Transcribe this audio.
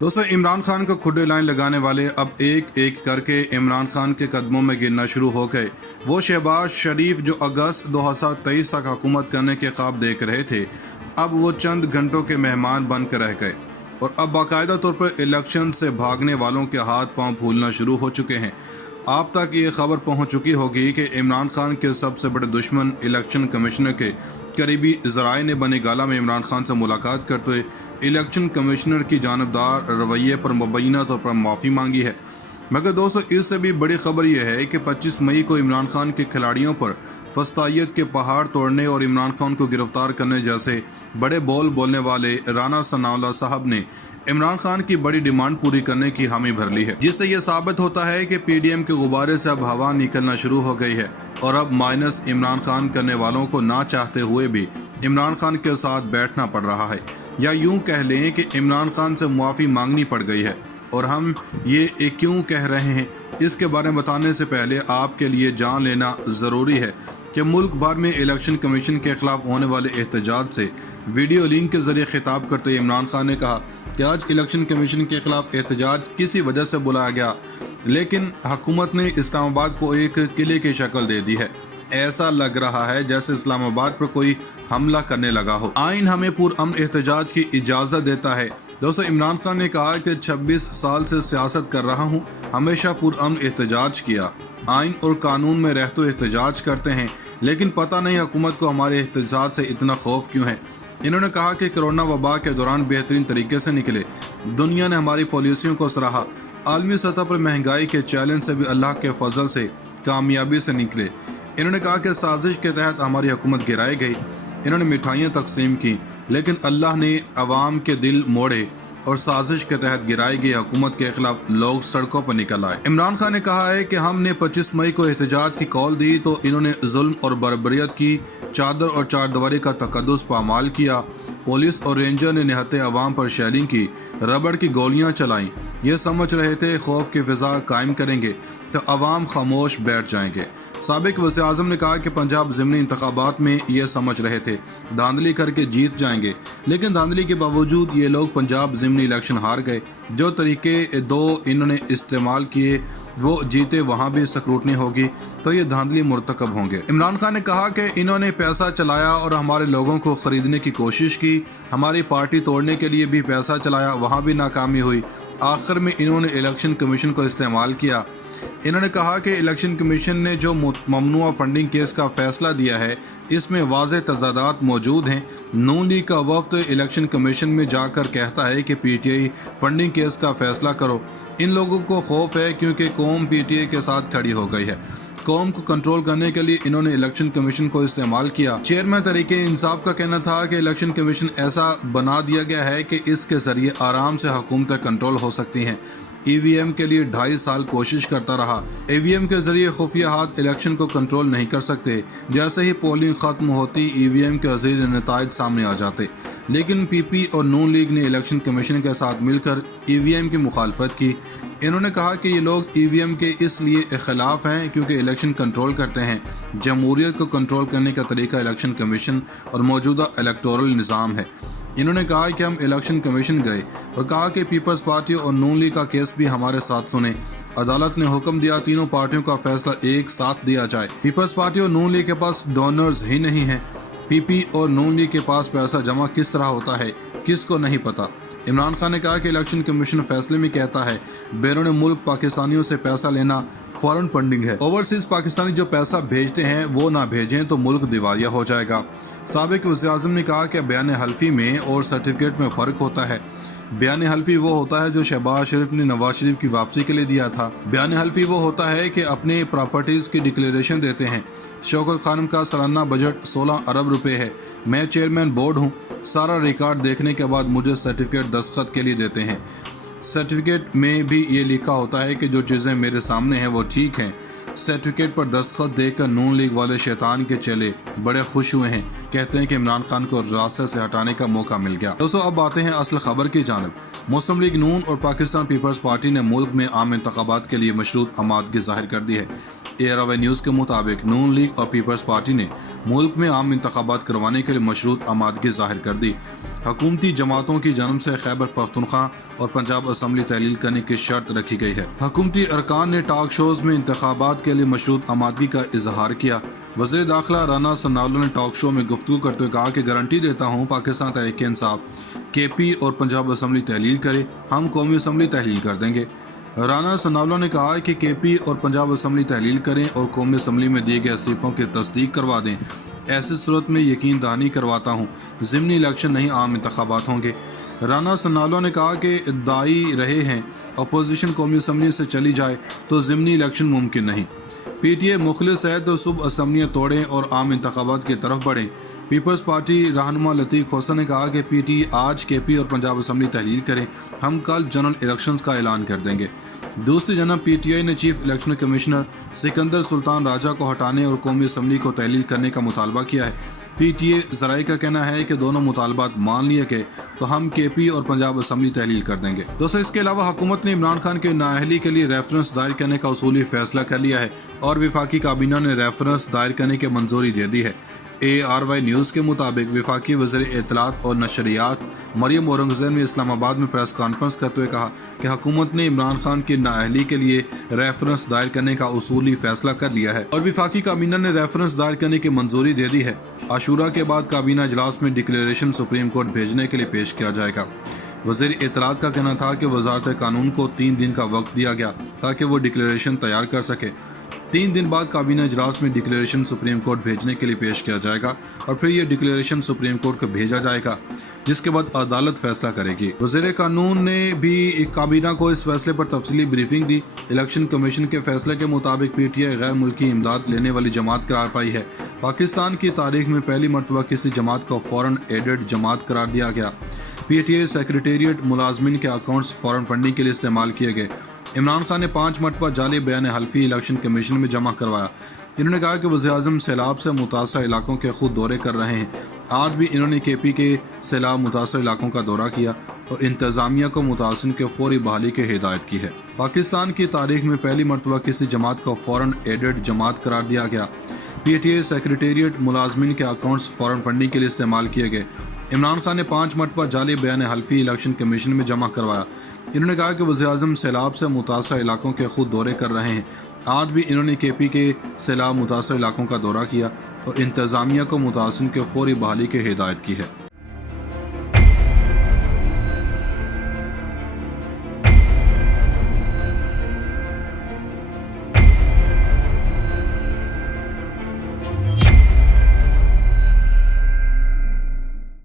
दोस्तों, इमरान खान को खुडे लाइन लगाने वाले अब एक एक करके इमरान खान के कदमों में गिरना शुरू हो गए। वो शहबाज शरीफ जो अगस्त 2023 तक हुकूमत करने के ख्वाब देख रहे थे, अब वो चंद घंटों के मेहमान बन कर रह गए और अब बाकायदा तौर पर इलेक्शन से भागने वालों के हाथ पांव फूलना शुरू हो चुके हैं। आप तक ये खबर पहुंच चुकी होगी कि इमरान खान के सबसे बड़े दुश्मन इलेक्शन कमिश्नर के करीबी ज़राए ने बने गाला में इमरान खान से मुलाकात करते हुए इलेक्शन कमिश्नर की जानबदार रवैये पर मुबैना तौर पर माफ़ी मांगी है। मगर दोस्तों, इससे भी बड़ी खबर यह है कि 25 मई को इमरान खान के खिलाड़ियों पर फस्तायत के पहाड़ तोड़ने और इमरान खान को गिरफ्तार करने जैसे बड़े बोल बोलने वाले राना सनाउल्लाह साहब ने इमरान खान की बड़ी डिमांड पूरी करने की हामी भर ली है, जिससे यह साबित होता है कि पीडीएम के गुब्बारे से अब हवा निकलना शुरू हो गई है और अब माइनस इमरान खान करने वालों को ना चाहते हुए भी इमरान खान के साथ बैठना पड़ रहा है, या यूं कह लें कि इमरान खान से मुआफ़ी मांगनी पड़ गई है। और हम ये क्यों कह रहे हैं, इसके बारे में बताने से पहले आपके लिए जान लेना ज़रूरी है कि मुल्क भर में इलेक्शन कमीशन के खिलाफ होने वाले एहतजाज से वीडियो लिंक के जरिए खिताब करते हुए इमरान खान ने कहा कि आज इलेक्शन कमीशन के खिलाफ एहतजाज किसी वजह से बुलाया गया, लेकिन हुकूमत ने इस्लामाबाद को एक किले की शक्ल दे दी है। ऐसा लग रहा है जैसे इस्लामाबाद पर कोई हमला करने लगा हो। आइन हमें पुरअमन एहतजाज की इजाज़त देता है। दोस्तों, इमरान खान ने कहा कि 26 साल से सियासत कर रहा हूँ, हमेशा पुरअमन एहतजाज किया, आइन और कानून में रहते एहतजाज करते हैं, लेकिन पता नहीं हुकूमत को हमारे एहतजाज से इतना खौफ क्यों है। इन्होंने कहा कि कोरोना वबा के दौरान बेहतरीन तरीके से निकले, दुनिया ने हमारी पॉलिसियों को सराहा, आलमी सतह पर महंगाई के चैलेंज से भी अल्लाह के फजल से कामयाबी से निकले। इन्होंने कहा कि साजिश के तहत हमारी हुकूमत गिराई गई, इन्होंने मिठाइयाँ तकसीम की, लेकिन अल्लाह ने अवाम के दिल मोड़े और साजिश के तहत गिराई गई हुकूमत के खिलाफ लोग सड़कों पर निकल आए। इमरान खान ने कहा है कि हमने 25 मई को एहतजाज की कॉल दी तो इन्होंने जुल्म और बर्बरियत की चादर और चारदीवारी का तकद्दुस पामाल किया। पुलिस और रेंजर ने निहत्ते अवाम पर शेलिंग की, रबड़ की गोलियां चलाई। ये समझ रहे थे खौफ की फिजा कायम करेंगे तो अवाम खामोश बैठ जाएंगे। साबिक वज़ीर आज़म ने कहा कि पंजाब ज़िमनी इंतखाबात में ये समझ रहे थे धांधली करके जीत जाएंगे, लेकिन धांधली के बावजूद ये लोग पंजाब ज़िमनी इलेक्शन हार गए। जो तरीके दो इन्होंने इस्तेमाल किए वो जीते, वहाँ भी स्क्रूटनी होगी तो ये धांधली मुर्तकब होंगे। इमरान खान ने कहा कि इन्होंने पैसा चलाया और हमारे लोगों को ख़रीदने की कोशिश की, हमारी पार्टी तोड़ने के लिए भी पैसा चलाया, वहाँ भी नाकामी हुई। आखिर में इन्होंने इलेक्शन कमीशन को इस्तेमाल किया। इन्होंने कहा कि इलेक्शन कमीशन ने जो ममनुआ फंडिंग केस का फैसला दिया है, इसमें वाज़ेह तज़ादात मौजूद हैं। नून लीग का वफ्द इलेक्शन कमीशन में जाकर कहता है कि पीटीआई फंडिंग केस का फैसला करो। इन लोगों को खौफ है क्योंकि कौम पीटीआई के साथ खड़ी हो गई है। कौम को कंट्रोल करने के लिए इन्होंने इलेक्शन कमीशन को इस्तेमाल किया। चेयरमैन तहरीके इंसाफ का कहना था कि इलेक्शन कमीशन ऐसा बना दिया गया है कि इसके जरिए आराम से हुकूमतें कंट्रोल हो सकती हैं। ईवीएम के लिए 2.5 साल कोशिश करता रहा। ईवीएम के जरिए खुफिया हाथ इलेक्शन को कंट्रोल नहीं कर सकते। जैसे ही पोलिंग खत्म होती ईवीएम के जरिए नताइज सामने आ जाते, लेकिन पीपी और नून लीग ने इलेक्शन कमीशन के साथ मिलकर ईवीएम की मुखालफत की। इन्होंने कहा कि ये लोग ईवीएम के इसलिए खिलाफ हैं क्योंकि इलेक्शन कंट्रोल करते हैं। जमहूरियत को कंट्रोल करने का तरीका इलेक्शन कमीशन और मौजूदा इलेक्टोरल निज़ाम है। इन्होंने कहा कि हम इलेक्शन कमीशन गए और कहा कि पीपल्स पार्टी और नून लीग का केस भी हमारे साथ सुने। अदालत ने हुक्म दिया तीनों पार्टियों का फैसला एक साथ दिया जाए। पीपल्स पार्टी और नून लीग के पास डोनर्स ही नहीं हैं। पीपी और नून लीग के पास पैसा जमा किस तरह होता है किसको नहीं पता। इमरान खान ने कहा कि इलेक्शन कमीशन फैसले में कहता है बैरून मुल्क पाकिस्तानियों से पैसा लेना फॉरेन फंडिंग है। ओवरसीज पाकिस्तानी जो पैसा भेजते हैं वो ना भेजें तो मुल्क दिवालिया हो जाएगा। साबिक वज़ीर आज़म ने कहा कि बयान हल्फी में और सर्टिफिकेट में फ़र्क होता है। बयान हल्फी वो होता है जो शहबाज शरीफ ने नवाज शरीफ की वापसी के लिए दिया था। बयान हल्फी वो होता है कि अपने प्रॉपर्टीज़ की डिक्लेरेशन देते हैं। शौकत खानम का सालाना बजट 16 अरब रुपए है। मैं चेयरमैन बोर्ड हूँ। सारा रिकॉर्ड देखने के बाद मुझे सर्टिफिकेट दस्तखत के लिए देते हैं। सर्टिफिकेट में भी ये लिखा होता है कि जो चीज़ें मेरे सामने हैं वो ठीक हैं। सर्टिफिकेट पर दस्तखत देकर नून लीग वाले शैतान के चेले बड़े खुश हुए हैं, कहते हैं कि इमरान खान को रास्ते से हटाने का मौका मिल गया। दोस्तों, अब आते हैं असल खबर की जानब। मुस्लिम लीग नून और पाकिस्तान पीपल्स पार्टी ने मुल्क में आम इंतखाबात के लिए मशरूत आमादगी जाहिर कर दी है। ARY न्यूज़ के मुताबिक नून लीग और पीपल्स पार्टी ने मुल्क में आम इंतखाबात करवाने के लिए मशरूत आमादगी जाहिर कर दी। हुकूमती जमातों की जन्म से खैबर पख्तूनख्वा और पंजाब असम्बली तहलील करने की शर्त रखी गई है। हुकूमती अरकान ने टॉक शोज में इंतखाबात के लिए मशरूत आमादगी का इजहार किया। वज़ीर दाखिला राना सनाउल्लाह ने टॉक शो में गुफ्तगू करते हुए कहा कि गारंटी देता हूँ पाकिस्तान तहरीक इंसाफ KP और पंजाब असम्बली तहलील करे, हम कौमी असम्बली तहलील कर देंगे। राना सनाउल्लाह ने कहा कि KP और पंजाब असम्बली तहलील करें और कौमी असम्बली में दिए गए इस्तीफ़ों की तस्दीक करवा दें। ऐसी सूरत में यकीन दहानी करवाता हूँ ज़िमनी इलेक्शन नहीं आम इंतखाबात होंगे। राना सनाउल्लाह ने कहा कि दाई रहे हैं अपोजिशन कौमी असम्बली से चली जाए तो ज़िमनी इलेक्शन मुमकिन नहीं। PTA मुखलिस है तो सुबह असम्बलियाँ तोड़ें और आम इंतखाबात की तरफ बढ़ें। पीपल्स पार्टी रहनुमा लतीफ़ खोसा ने कहा कि PT आज KP और पंजाब असम्बली तहलील करें, हम कल जनरल इलेक्शंस का ऐलान कर देंगे। दूसरी जानब PTI ने chief election commissioner Sikandar Sultan Raja को हटाने और कौमी असम्बली को तहलील करने का मुतालबा किया है। PTA ज़राए का कहना है कि दोनों मुतालबात मान लिए गए तो हम KP और पंजाब असम्बली तहलील कर देंगे। दोस्तों, इसके अलावा हुकूमत ने इमरान खान के नाअहली के लिए रेफरेंस दायर करने का उसूली फैसला कर लिया है और वफाकी काबीना ने रेफरेंस दायर करने की मंजूरी दे दी है। ARY न्यूज़ के मुताबिक वफाकी वज़ीर इत्तलात और नशरियात मरियम औरंगज़ेब ने इस्लामाबाद में प्रेस कॉन्फ्रेंस करते हुए कहा कि हुकूमत ने इमरान खान की नाअहली के लिए रेफरेंस दायर करने का उसूली फैसला कर लिया है और वफाकी काबीना ने रेफरेंस दायर करने की मंजूरी दे दी है। आशूरा के बाद काबीना इजलास में डिक्लेरेशन सुप्रीम कोर्ट भेजने के लिए पेश किया जाएगा। वज़ीर इत्तलात का कहना था कि वज़ारत कानून को 3 दिन का वक्त दिया गया ताकि वो डिक्लेरेशन तैयार कर सके। 3 दिन बाद काबीना इजलास में डिक्लेरेशन सुप्रीम कोर्ट भेजने के लिए पेश किया जाएगा और फिर ये डिक्लेरेशन सुप्रीम कोर्ट को भेजा जाएगा, जिसके बाद अदालत फैसला करेगी। वज़ीर कानून ने भी काबीना को इस फैसले पर तफसीली ब्रीफिंग दी। इलेक्शन कमीशन के फैसले के मुताबिक PTI गैर मुल्की इमदाद लेने वाली जमात करार पाई है। पाकिस्तान की तारीख में पहली मरतबा किसी जमात को फॉरेन एडेड जमात करार दिया गया। PTI सेक्रेटेरिएट मुलाजमिन के अकाउंट्स फॉरेन फंडिंग के लिए इस्तेमाल किए गए। इमरान खान ने 5 मरतबा जाली बयान हल्फी इलेक्शन कमीशन में जमा करवाया। इन्होंने कहा कि वज़ीर-ए-आज़म सैलाब से मुतासर इलाकों के खुद दौरे कर रहे हैं। आज भी इन्होंने KP के सैलाब मुतासर इलाकों का दौरा किया और इंतज़ामिया को मुतासिन के फौरी बहाली की हिदायत की है। पाकिस्तान की तारीख में पहली मरतबा किसी जमात को फॉरेन एडेड जमात करार दिया गया। PTI सेक्रेटेरिएट मुलाजमिन के अकाउंट्स फॉरेन फंडिंग के लिए इस्तेमाल किए गए। इमरान खान ने 5 मरतबा जाली बयान हल्फी इलेक्शन कमीशन में जमा करवाया। इन्होंने कहा कि वज़ीर-ए-आज़म सैलाब से मुतासर इलाकों के खुद दौरे कर रहे हैं। आज भी इन्होंने KP के सैलाब मुतासर इलाकों का दौरा किया और इंतज़ामिया को मुतासिन के फौरी बहाली की हिदायत की है।